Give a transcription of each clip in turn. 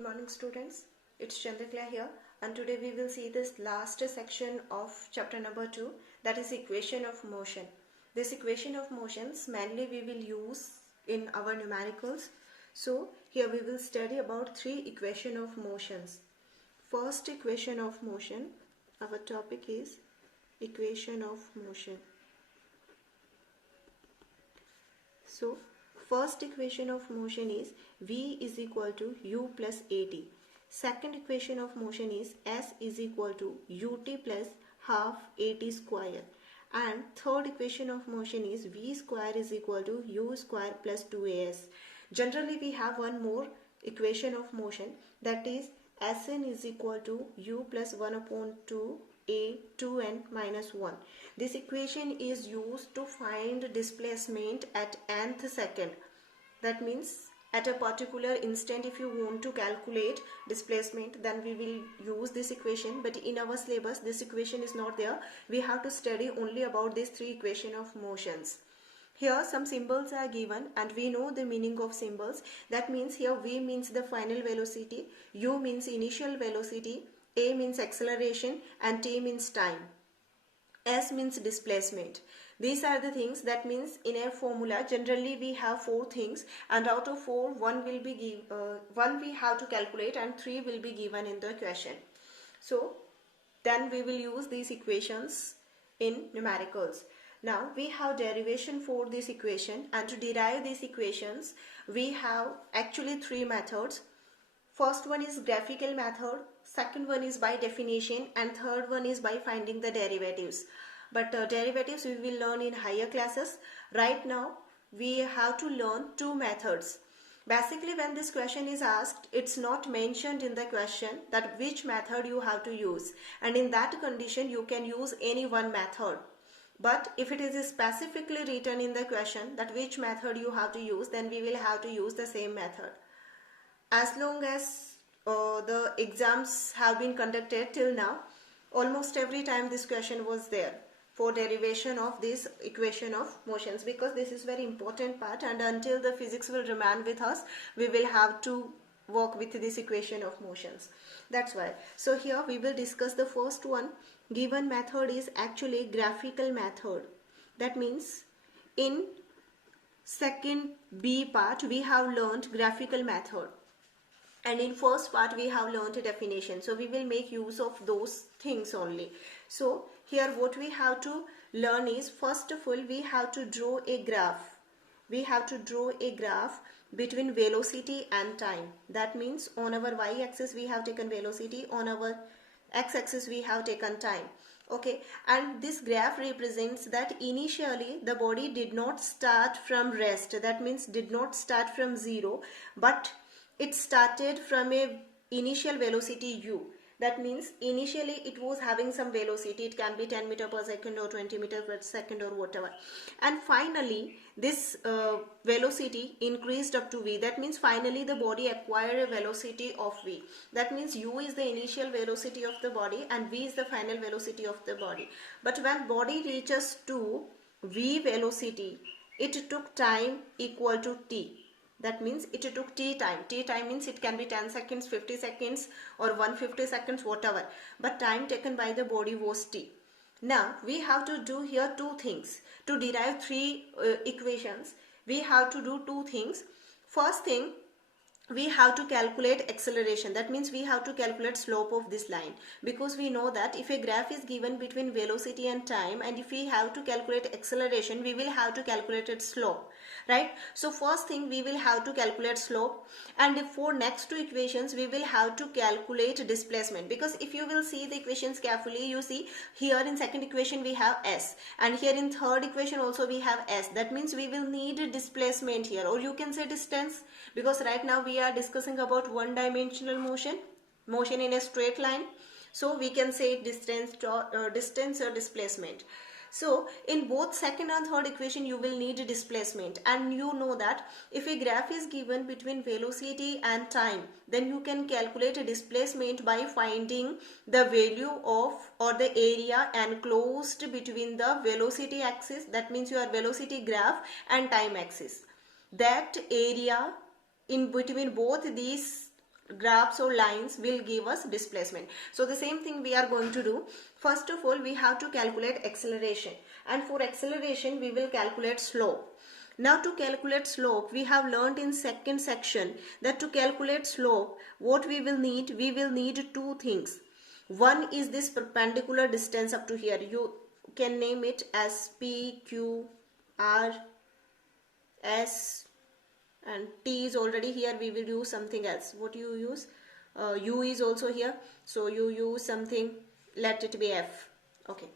Good morning students, it's Chandrakala here, and today we will see this last section of chapter number 2, that is equation of motion. This equation of motions mainly we will use in our numericals. So here we will study about 3 equation of motions. First equation of motion, our topic is equation of motion. So first equation of motion is V is equal to U plus AT. Second equation of motion is S is equal to UT plus half AT square. And third equation of motion is V square is equal to U square plus 2AS. Generally we have one more equation of motion, that is Sn is equal to U plus 1 upon 2 a 2n minus 1. This equation is used to find displacement at nth second. That means at a particular instant, if you want to calculate displacement, then we will use this equation. But in our syllabus, this equation is not there. We have to study only about these 3 equations of motions. Here some symbols are given and we know the meaning of symbols. That means here V means the final velocity, U means initial velocity, A means acceleration, and T means time. S means displacement. These are the things. That means in a formula generally we have 4 things, and out of 4 one we have to calculate and 3 will be given in the question. So then we will use these equations in numericals. Now we have derivation for this equation, and to derive these equations we have actually 3 methods. First one is graphical method, second one is by definition, and third one is by finding the derivatives. But derivatives we will learn in higher classes. Right now we have to learn 2 methods. Basically when this question is asked, it's not mentioned in the question that which method you have to use, and in that condition you can use any one method. But if it is specifically written in the question that which method you have to use, then we will have to use the same method. As long as the exams have been conducted till now, almost every time this question was there for derivation of this equation of motions, because this is very important part, and until the physics will remain with us, we will have to work with this equation of motions. That's why. So here we will discuss the first one. Given method is actually graphical method. That means in second B part we have learned graphical method, and in first part we have learned a definition. So we will make use of those things only. So here what we have to learn is, first of all we have to draw a graph. We have to draw a graph between velocity and time. That means on our y-axis we have taken velocity, on our x-axis we have taken time. Okay, and this graph represents that initially the body did not start from rest. That means did not start from 0, but it started from a initial velocity u. That means initially it was having some velocity. It can be 10 meter per second or 20 meter per second or whatever. And finally this velocity increased up to v. That means finally the body acquired a velocity of v. That means u is the initial velocity of the body and v is the final velocity of the body. But when body reaches to v velocity, it took time equal to t. That means it took t time. T time means it can be 10 seconds, 50 seconds or 150 seconds, whatever. But time taken by the body was t. Now we have to do here 2 things. To derive 3 equations, we have to do 2 things. First thing, we have to calculate acceleration. That means we have to calculate slope of this line, because we know that if a graph is given between velocity and time, and if we have to calculate acceleration, we will have to calculate its slope, right? So first thing we will have to calculate slope, and for next 2 equations we will have to calculate displacement, because if you will see the equations carefully, you see here in second equation we have s, and here in third equation also we have s. That means we will need a displacement here, or you can say distance, because right now we are discussing about one dimensional motion in a straight line. So we can say distance or displacement. So in both second and third equation you will need a displacement, and you know that if a graph is given between velocity and time, then you can calculate a displacement by finding the value of or the area enclosed between the velocity axis, that means your velocity graph, and time axis. That area in between both these graphs or lines will give us displacement. So the same thing we are going to do. First of all, we have to calculate acceleration, and for acceleration we will calculate slope. Now to calculate slope, we have learned in second section that to calculate slope, what we will need two things. One is this perpendicular distance up to here. You can name it as P, Q, R, S, and T is already here. We will use something else. What you use? U is also here. So you use something, let it be F. Okay.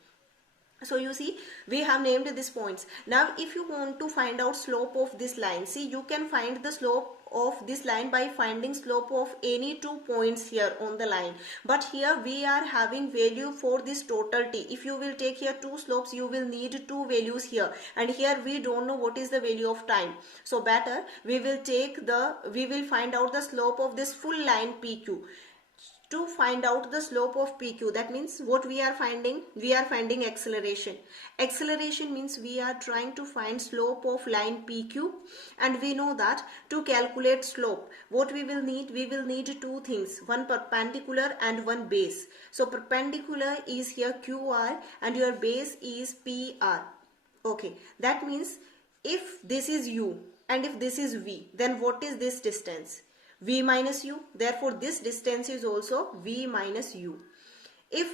So you see, we have named these points. Now if you want to find out slope of this line, see, you can find the slope of this line by finding slope of any 2 points here on the line. But here we are having value for this total t. If you will take here 2 slopes, you will need 2 values here. And here we don't know what is the value of time. So better we will find out the slope of this full line PQ. To find out the slope of PQ, that means what we are finding? We are finding acceleration. Acceleration means we are trying to find slope of line PQ, and we know that to calculate slope, what we will need? We will need two things, one perpendicular and one base. So perpendicular is here QR and your base is PR. Okay, that means if this is U and if this is V, then what is this distance? V minus U. Therefore this distance is also V minus U. If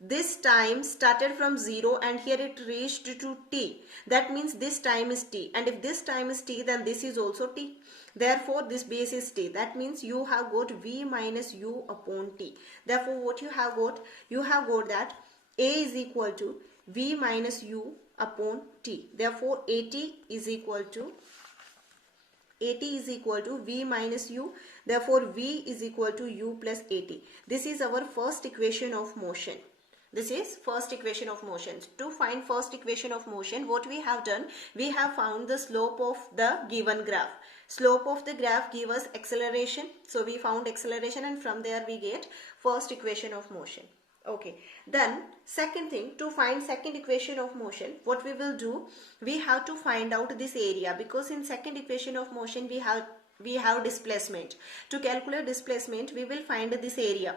this time started from 0 and here it reached to t, that means this time is t, and if this time is t, then this is also t. Therefore this base is t. That means you have got V minus U upon t. Therefore what you have got? You have got that A is equal to V minus U upon t. Therefore AT is equal to V minus U. Therefore V is equal to U plus AT. This is our first equation of motion. This is first equation of motion. To find first equation of motion, what we have done? We have found the slope of the given graph. Slope of the graph gives us acceleration. So we found acceleration, and from there we get first equation of motion. Okay, then second thing, to find second equation of motion, what we will do? We have to find out this area, because in second equation of motion we have displacement. To calculate displacement, we will find this area.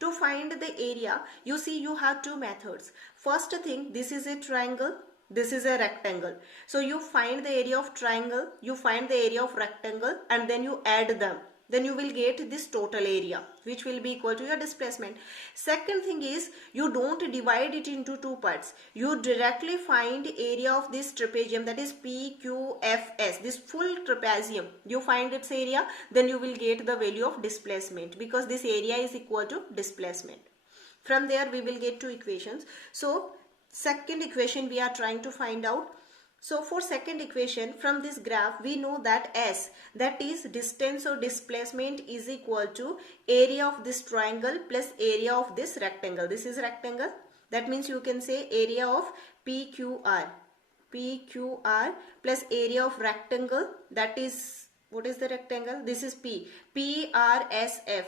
To find the area, you see, you have two methods. First thing, this is a triangle, this is a rectangle. So you find the area of triangle, you find the area of rectangle, and then you add them. Then you will get this total area, which will be equal to your displacement. Second thing is, you don't divide it into two parts. You directly find area of this trapezium, that is PQFS, this full trapezium. You find its area, then you will get the value of displacement, because this area is equal to displacement. From there we will get two equations. So second equation we are trying to find out. So for second equation, from this graph we know that S, that is distance or displacement, is equal to area of this triangle plus area of this rectangle. This is rectangle. That means you can say area of PQR plus area of rectangle, that is, what is the rectangle? This is PRSF.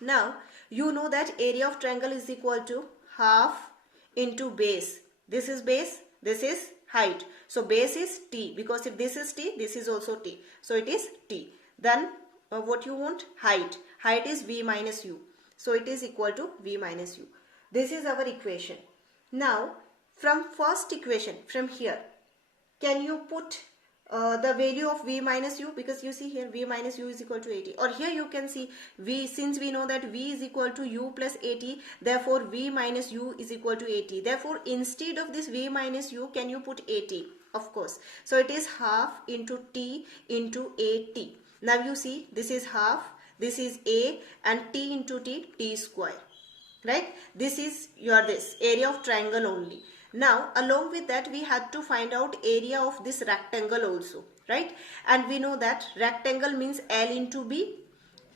Now you know that area of triangle is equal to half into base. This is base, this is height. So base is t, because if this is t, this is also t. So it is t. Then what you want? Height. Height is V minus U. So it is equal to V minus U. This is our equation. Now from first equation, from here, can you put the value of V minus U? Because you see here V minus U is equal to 80. Or here you can see V, since we know that V is equal to U plus 80, therefore V minus U is equal to 80. Therefore instead of this V minus U, can you put 80? Of course. So it is half into T into 80. Now you see, this is half, this is A, and T into T, T square. Right? This is this area of triangle only. Now along with that we had to find out area of this rectangle also, right? And we know that rectangle means L into B.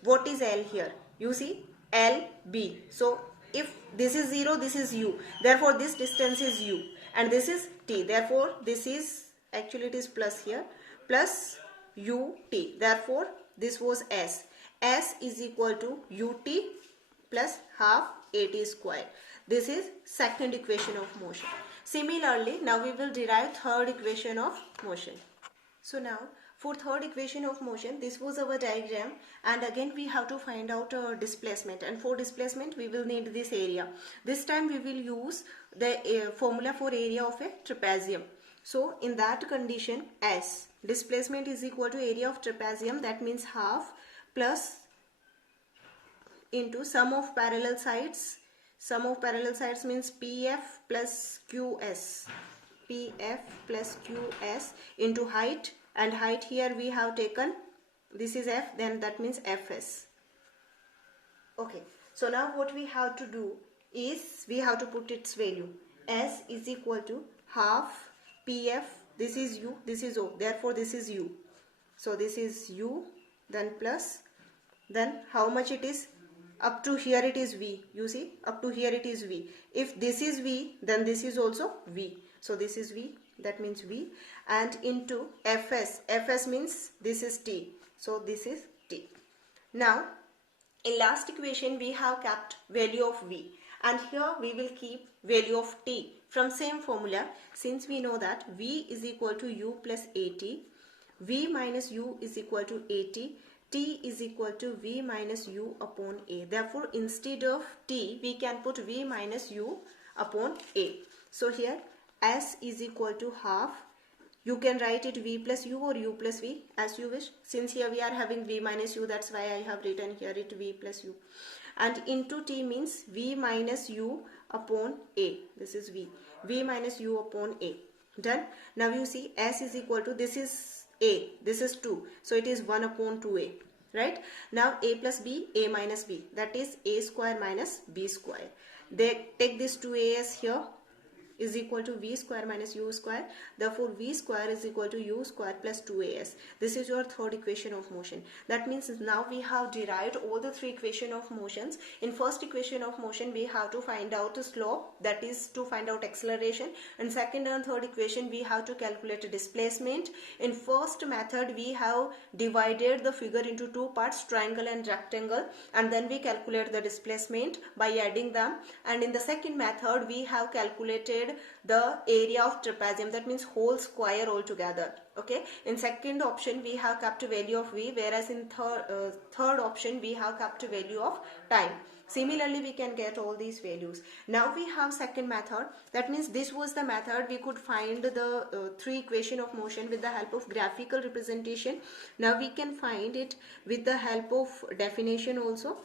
What is L here? You see, LB. So if this is 0, this is U. Therefore this distance is U, and this is T. Therefore this is, actually it is plus here, plus UT. Therefore this was S. S is equal to UT plus half AT square. This is second equation of motion. Similarly, now we will derive third equation of motion. So now For third equation of motion, this was our diagram, and again we have to find out displacement, and for displacement we will need this area. This time we will use the formula for area of a trapezium. So in that condition, S displacement is equal to area of trapezium, that means half plus into sum of parallel sides. Sum of parallel sides means PF plus QS. PF plus QS into height, and height here we have taken, this is F, then that means FS. Okay, so now what we have to do is we have to put its value. S is equal to half PF, this is U, this is O, therefore this is U. So this is U, then plus, then how much it is? Up to here it is V, you see, up to here it is V. If this is V, then this is also V. So this is V, that means V, and into Fs. Fs means this is T, so this is T. Now in last equation we have kept value of V, and here we will keep value of T from same formula, since we know that V is equal to U plus AT, V minus U is equal to AT, T is equal to V minus U upon A. Therefore instead of T we can put V minus U upon A. So here S is equal to half, you can write it V plus U or U plus V as you wish. Since here we are having V minus U, that's why I have written here it V plus U. And into T means V minus U upon A. This is V. V minus U upon A. Done. Now you see S is equal to, this is A, this is 2. So it is 1 upon 2A. Right. Now A plus B, A minus B. That is A square minus B square. They take this 2AS here, is equal to V square minus U square. Therefore V square is equal to U square plus 2AS. This is your third equation of motion. That means now we have derived all the three equation of motions. In first equation of motion we have to find out the slope, that is to find out acceleration. In second and third equation we have to calculate displacement. In first method we have divided the figure into two parts, triangle and rectangle, and then we calculate the displacement by adding them. And in the second method we have calculated the area of trapezium, that means whole square altogether. Okay, in second option we have kept value of V, whereas in third option we have kept value of time. Similarly we can get all these values. Now we have second method, that means this was the method we could find the three equation of motion with the help of graphical representation. Now we can find it with the help of definition also.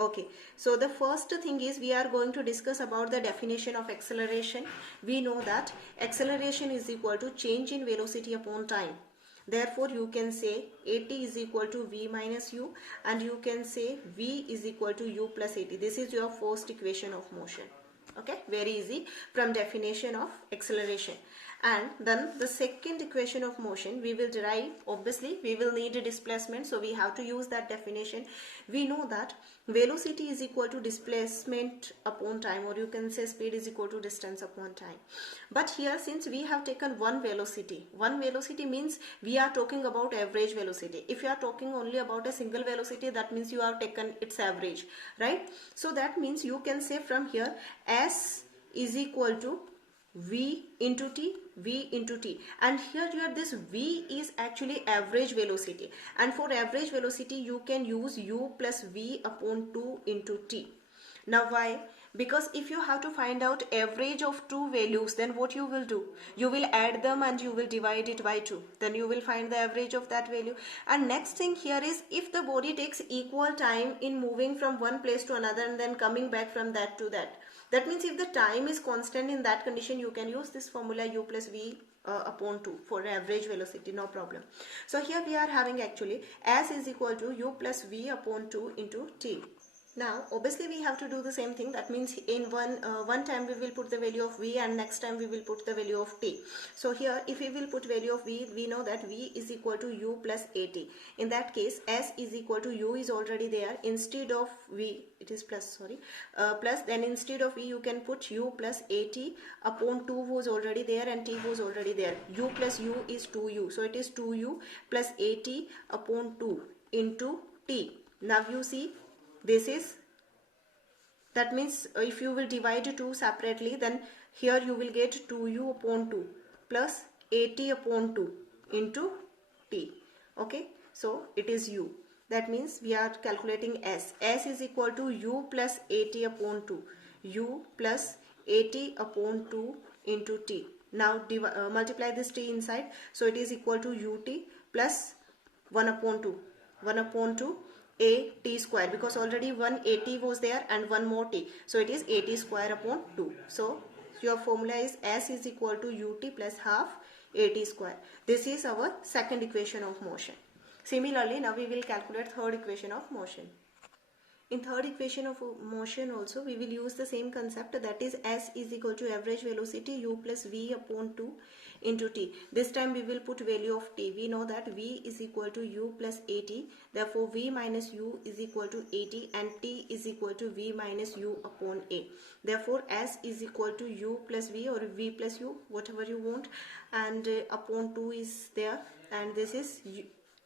Okay, so the first thing is we are going to discuss about the definition of acceleration. We know that acceleration is equal to change in velocity upon time. Therefore you can say AT is equal to V minus U, and you can say V is equal to U plus AT. This is your first equation of motion. Okay, very easy from definition of acceleration. And then the second equation of motion we will derive, obviously we will need a displacement, so we have to use that definition. We know that velocity is equal to displacement upon time, or you can say speed is equal to distance upon time. But here since we have taken one velocity means we are talking about average velocity. If you are talking only about a single velocity, that means you have taken its average, right? So that means you can say from here S is equal to V into T, V into T, and here this V is actually average velocity, and for average velocity you can use U plus V upon 2 into T. Now why? Because if you have to find out average of two values, then what you will do? You will add them and you will divide it by 2. Then you will find the average of that value. And next thing here is, if the body takes equal time in moving from one place to another and then coming back from that to that, that means if the time is constant, in that condition you can use this formula U plus V upon 2 for average velocity, no problem. So here we are having actually S is equal to U plus V upon 2 into T. Now obviously we have to do the same thing. That means in one time we will put the value of V, and next time we will put the value of T. So here if we will put value of V, we know that V is equal to U plus AT. In that case S is equal to U is already there. Instead of V, it is plus, sorry, plus, then instead of V you can put U plus AT upon 2 was already there and T was already there. U plus U is 2U. So it is 2U plus AT upon 2 into T. Now you see, this is, that means if you will divide 2 separately, then here you will get 2U upon 2 plus AT upon 2 into t. Okay, so it is u. That means we are calculating s. S is equal to u plus at upon 2. U plus at upon 2 into t. Now multiply this t inside. So it is equal to ut plus 1 upon 2. 1 upon 2 a t square, because already one at was there and one more t. So it is at square upon 2. So your formula is s is equal to ut plus half at square. This is our second equation of motion. Similarly, now we will calculate third equation of motion. In third equation of motion also we will use the same concept, that is s is equal to average velocity u plus v upon 2 into t. This time we will put value of t. We know that v is equal to u plus at, therefore v minus u is equal to at and t is equal to v minus u upon a. Therefore s is equal to u plus v or v plus u, whatever you want, and upon 2 is there, and this is u.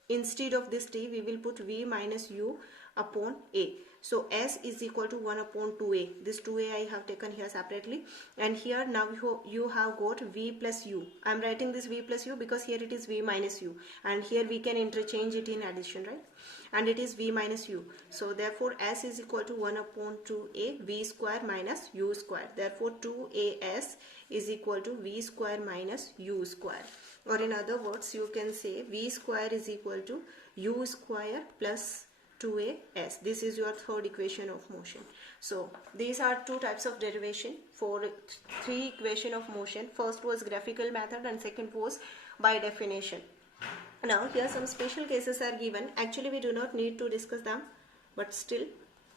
Instead of this t we will put v minus u upon a. So s is equal to 1 upon 2a. This 2a I have taken here separately, and here now you have got v plus u. I am writing this v plus u because here it is v minus u, and here we can interchange it in addition, right? And it is v minus u. So therefore s is equal to 1 upon 2a v square minus u square. Therefore 2as is equal to v square minus u square. Or in other words, you can say v square is equal to u square plus 2as. This is your third equation of motion. So these are two types of derivation for three equation of motion. First was graphical method and second was by definition. Now here some special cases are given. Actually we do not need to discuss them, but still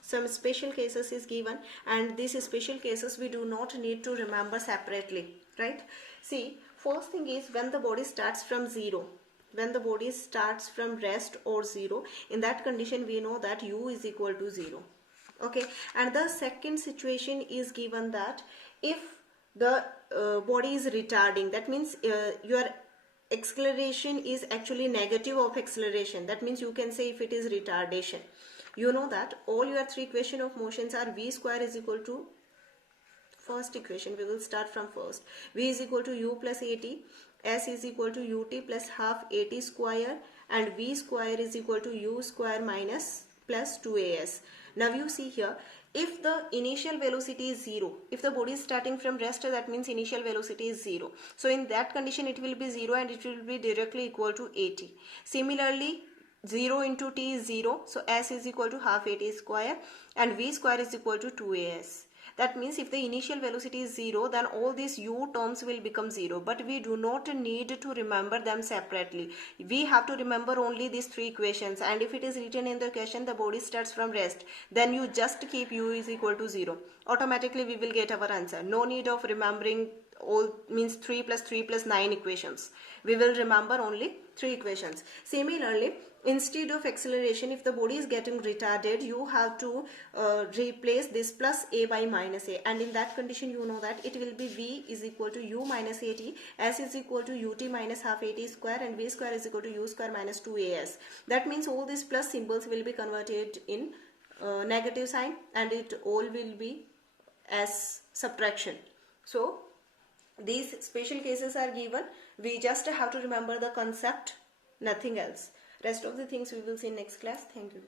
some special cases is given, and these special cases we do not need to remember separately, right? See, first thing is when the body starts from zero. When the body starts from rest or zero, in that condition we know that u is equal to 0. Okay, and the second situation is given that if the body is retarding, that means your acceleration is actually negative of acceleration. That means you can say if it is retardation. You know that all your three equation of motions are v square is equal to, first equation we will start from first, v is equal to u plus at, s is equal to ut plus half at square, and v square is equal to u square minus plus 2as. Now you see here, if the initial velocity is 0, if the body is starting from rest, that means initial velocity is 0. So in that condition it will be 0 and it will be directly equal to at. Similarly, 0 into t is 0, so s is equal to half at square and v square is equal to 2as. That means if the initial velocity is 0, then all these u terms will become 0. But we do not need to remember them separately. We have to remember only these three equations. And if it is written in the question, the body starts from rest, then you just keep u is equal to 0. Automatically we will get our answer. No need of remembering all, means 3 plus 3 plus 9 equations. We will remember only 3 equations. Similarly, instead of acceleration, if the body is getting retarded, you have to replace this plus a by minus a, and in that condition you know that it will be v is equal to u minus at, s is equal to ut minus half at square, and v square is equal to u square minus 2as. That means all these plus symbols will be converted in negative sign, and it all will be as subtraction. So these special cases are given. We just have to remember the concept, nothing else. Rest of the things we will see in next class. Thank you.